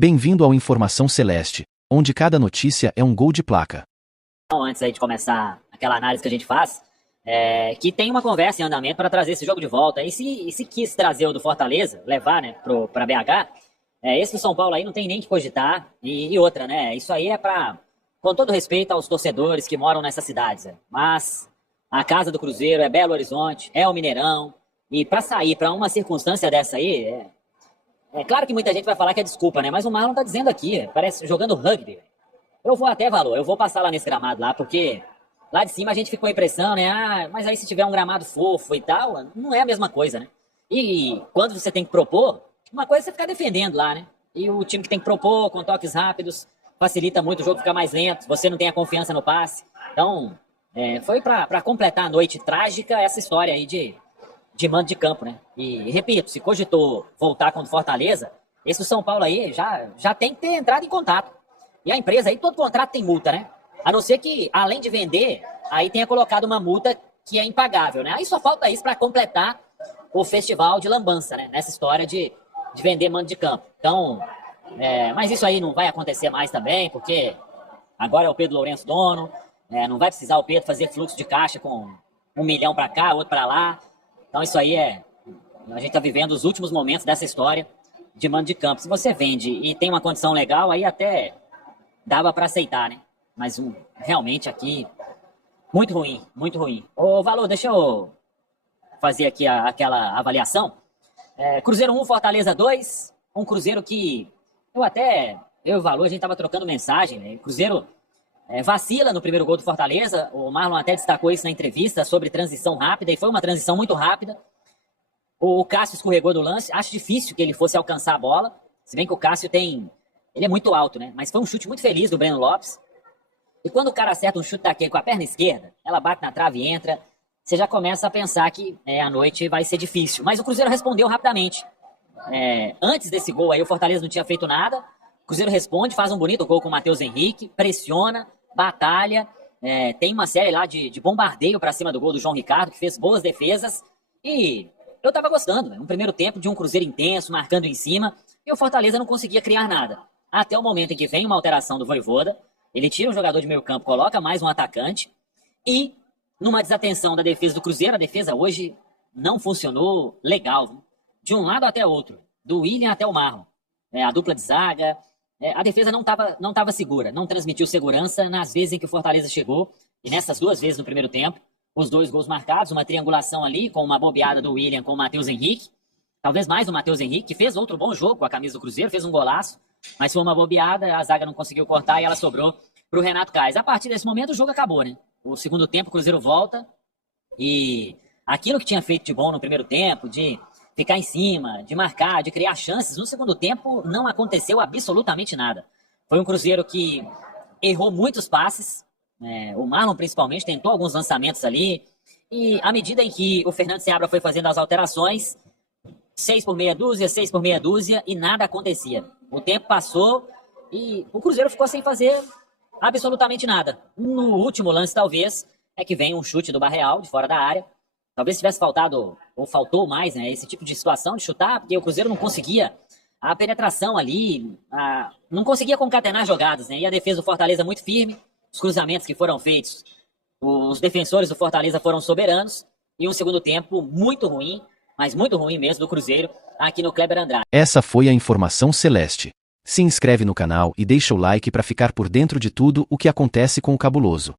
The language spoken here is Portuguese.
Bem-vindo ao Informação Celeste, onde cada notícia é um gol de placa. Antes aí de começar aquela análise que a gente faz, que tem uma conversa em andamento para trazer esse jogo de volta. E se quis trazer o do Fortaleza, levar, né, para BH, esse do São Paulo aí não tem nem que cogitar. E outra, né, isso aí é para, com todo respeito aos torcedores que moram nessas cidades. Mas a casa do Cruzeiro é Belo Horizonte, é o Mineirão, e para sair para uma circunstância dessa aí, é claro que muita gente vai falar que é desculpa, né, mas o Marlon tá dizendo aqui, parece jogando rugby. Eu vou até, Valor, eu vou passar lá nesse gramado lá, porque lá de cima a gente ficou com a impressão, né? Ah, mas aí se tiver um gramado fofo e tal, não é a mesma coisa, né? E quando você tem que propor, uma coisa é você ficar defendendo lá, né? E o time que tem que propor, com toques rápidos, facilita muito, o jogo fica mais lento, você não tem a confiança no passe. Então, foi pra completar a noite trágica essa história aí de mando de campo, né? E repito, se cogitou voltar contra o Fortaleza, esse do São Paulo aí já tem que ter entrado em contato. E a empresa aí, todo contrato tem multa, né? A não ser que, além de vender, aí tenha colocado uma multa que é impagável, né? Aí só falta isso para completar o festival de lambança, né? Nessa história de vender mando de campo. Então, mas isso aí não vai acontecer mais também, porque agora é o Pedro Lourenço dono, não vai precisar o Pedro fazer fluxo de caixa com 1 milhão para cá, outro para lá. Então isso aí a gente tá vivendo os últimos momentos dessa história de mando de campo. Se você vende e tem uma condição legal, aí até dava para aceitar, né? Mas realmente aqui, muito ruim, muito ruim. Ô, Valor, deixa eu fazer aqui aquela avaliação. Cruzeiro 1, Fortaleza 2. Um Cruzeiro que eu e o Valor, a gente tava trocando mensagem, né? O Cruzeiro vacila no primeiro gol do Fortaleza. O Marlon até destacou isso na entrevista sobre transição rápida, e foi uma transição muito rápida. O Cássio escorregou do lance. Acho difícil que ele fosse alcançar a bola, se bem que o Cássio ele é muito alto, né? Mas foi um chute muito feliz do Breno Lopes. E quando o cara acerta um chute daquele com a perna esquerda, ela bate na trave e entra, você já começa a pensar que a noite vai ser difícil. Mas o Cruzeiro respondeu rapidamente. Antes desse gol aí, o Fortaleza não tinha feito nada. O Cruzeiro responde, faz um bonito gol com o Matheus Henrique, pressiona, batalha. Tem uma série lá de bombardeio para cima do gol do João Ricardo, que fez boas defesas. E eu tava gostando, né? Um primeiro tempo de um Cruzeiro intenso, marcando em cima, e o Fortaleza não conseguia criar nada. Até o momento em que vem uma alteração do Vojvoda, ele tira um jogador de meio campo, coloca mais um atacante, e numa desatenção da defesa do Cruzeiro, a defesa hoje não funcionou legal, viu? De um lado até outro, do William até o Marlon. A dupla de zaga, a defesa não tava segura, não transmitiu segurança nas vezes em que o Fortaleza chegou, e nessas duas vezes no primeiro tempo, os 2 gols marcados, uma triangulação ali, com uma bobeada do William com o Matheus Henrique, talvez mais o Matheus Henrique, que fez outro bom jogo com a camisa do Cruzeiro, fez um golaço, mas foi uma bobeada, a zaga não conseguiu cortar e ela sobrou pro Renato Kais. A partir desse momento o jogo acabou, né? O segundo tempo o Cruzeiro volta e aquilo que tinha feito de bom no primeiro tempo, de ficar em cima, de marcar, de criar chances, no segundo tempo não aconteceu absolutamente nada. Foi um Cruzeiro que errou muitos passes, o Marlon principalmente tentou alguns lançamentos ali, e à medida em que o Fernando Seabra foi fazendo as alterações, 6 por meia dúzia, e nada acontecia. O tempo passou e o Cruzeiro ficou sem fazer absolutamente nada. No último lance, talvez, é que vem um chute do Barreal, de fora da área. Talvez tivesse faltado, ou faltou mais, né, esse tipo de situação de chutar, porque o Cruzeiro não conseguia a penetração ali, não conseguia concatenar jogadas, né? E a defesa do Fortaleza muito firme, os cruzamentos que foram feitos, os defensores do Fortaleza foram soberanos, e um segundo tempo muito ruim, mas muito ruim mesmo do Cruzeiro, aqui no Kleber Andrade. Essa foi a Informação Celeste. Se inscreve no canal e deixa o like para ficar por dentro de tudo o que acontece com o Cabuloso.